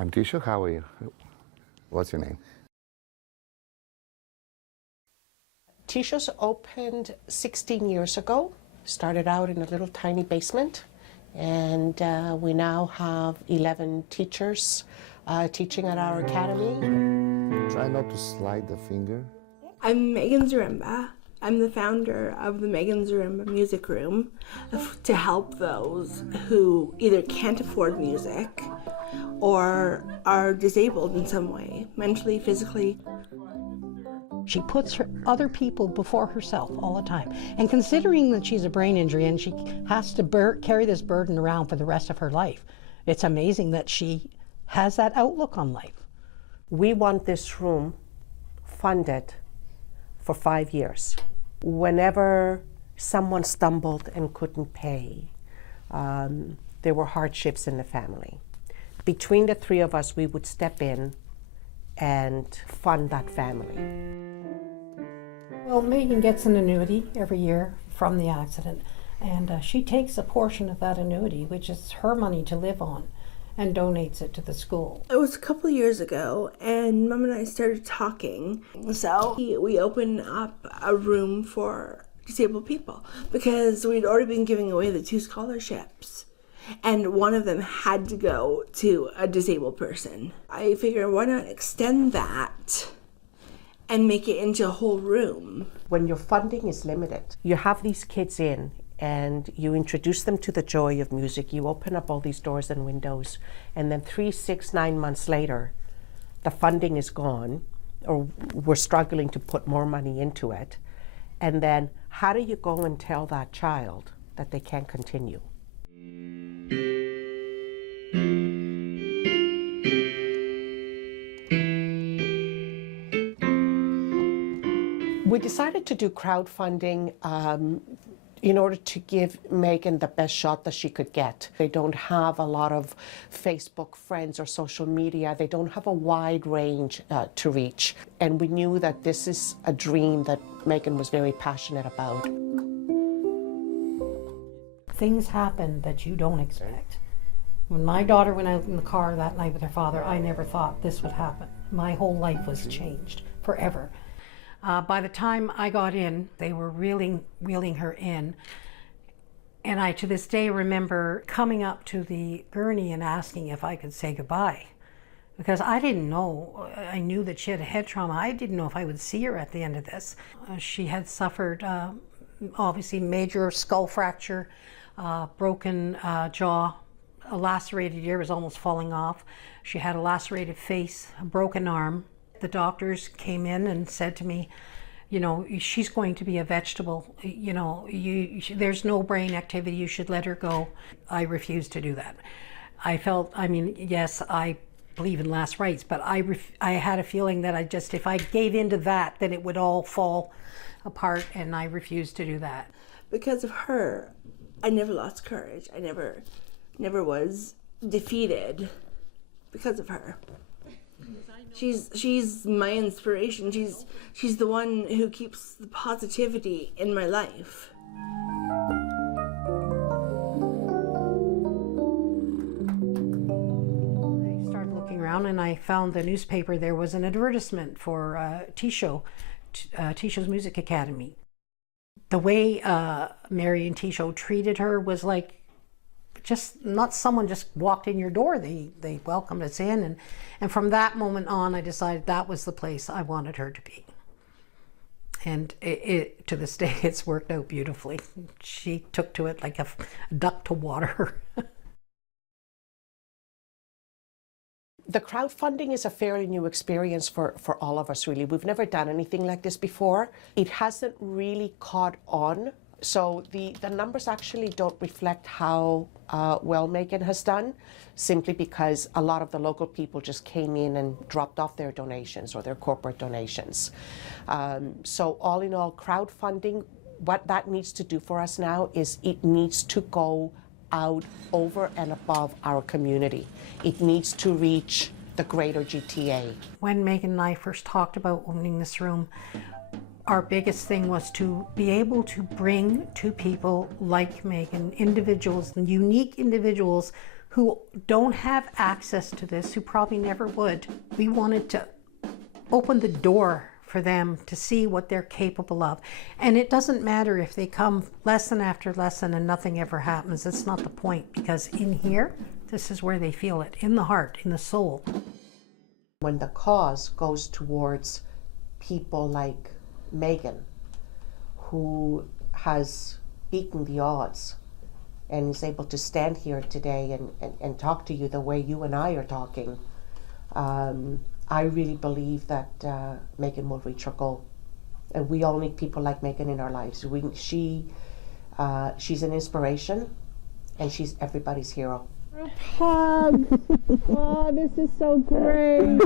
I'm Tisha. How are you? What's your name? Tisha's opened 16 years ago. Started out in a little tiny basement, and we now have 11 teachers teaching at our academy. Try not to slide the finger. I'm Meaghan Zaremba. I'm the founder of the Meaghan Zaremba Music Room to help those who either can't afford music or are disabled in some way, mentally, physically. She puts other people before herself all the time. And considering that she's a brain injury and she has to carry this burden around for the rest of her life, it's amazing that she has that outlook on life. We want this room funded for 5 years. Whenever someone stumbled and couldn't pay, there were hardships in the family. Between the three of us, we would step in and fund that family. Well, Meaghan gets an annuity every year from the accident, and she takes a portion of that annuity, which is her money to live on, and donates it to the school. It was a couple of years ago, and Mom and I started talking. So we opened up a room for disabled people because we'd already been giving away the 2 scholarships, and one of them had to go to a disabled person. I figured, why not extend that and make it into a whole room? When your funding is limited, you have these kids in and you introduce them to the joy of music, you open up all these doors and windows, and then 3, 6, 9 months later, the funding is gone, or we're struggling to put more money into it. And then how do you go and tell that child that they can't continue? We decided to do crowdfunding in order to give Meaghan the best shot that she could get. They don't have a lot of Facebook friends or social media. They don't have a wide range to reach. And we knew that this is a dream that Meaghan was very passionate about. Things happen that you don't expect. When my daughter went out in the car that night with her father, I never thought this would happen. My whole life was changed forever. By the time I got in, they were wheeling her in. And I, to this day, remember coming up to the gurney and asking if I could say goodbye. Because I didn't know. I knew that she had a head trauma. I didn't know if I would see her at the end of this. She had suffered, obviously, major skull fracture, broken jaw, a lacerated ear was almost falling off. She had a lacerated face, a broken arm. The doctors came in and said to me, you know, she's going to be a vegetable. You know, there's no brain activity. You should let her go. I refused to do that. I felt, I mean, yes, I believe in last rites, but I had a feeling that if I gave into that, then it would all fall apart, and I refused to do that. Because of her, I never lost courage. I never was defeated because of her. She's my inspiration. She's the one who keeps the positivity in my life. I started looking around and I found the newspaper. There was an advertisement for Tisha's Music Academy. The way Mary and Tisha treated her was like just not someone just walked in your door. They welcomed us in, and from that moment on, I decided that was the place I wanted her to be. And it to this day, it's worked out beautifully. She took to it like a duck to water. The crowdfunding is a fairly new experience for all of us, really. We've never done anything like this before. It hasn't really caught on. So the numbers actually don't reflect how well Meaghan has done, simply because a lot of the local people just came in and dropped off their donations or their corporate donations. So all in all, crowdfunding, what that needs to do for us now is it needs to go out over and above our community. It needs to reach the greater GTA. When Meaghan and I first talked about opening this room, our biggest thing was to be able to bring to people like Meaghan, individuals, unique individuals who don't have access to this, who probably never would. We wanted to open the door for them to see what they're capable of. And it doesn't matter if they come lesson after lesson and nothing ever happens. That's not the point, because in here, this is where they feel it, in the heart, in the soul. When the cause goes towards people like Meaghan, who has beaten the odds and is able to stand here today and talk to you the way you and I are talking, I really believe that Meaghan will reach her goal. And we all need people like Meaghan in our lives. She's an inspiration, and she's everybody's hero. Hug. Oh, this is so great.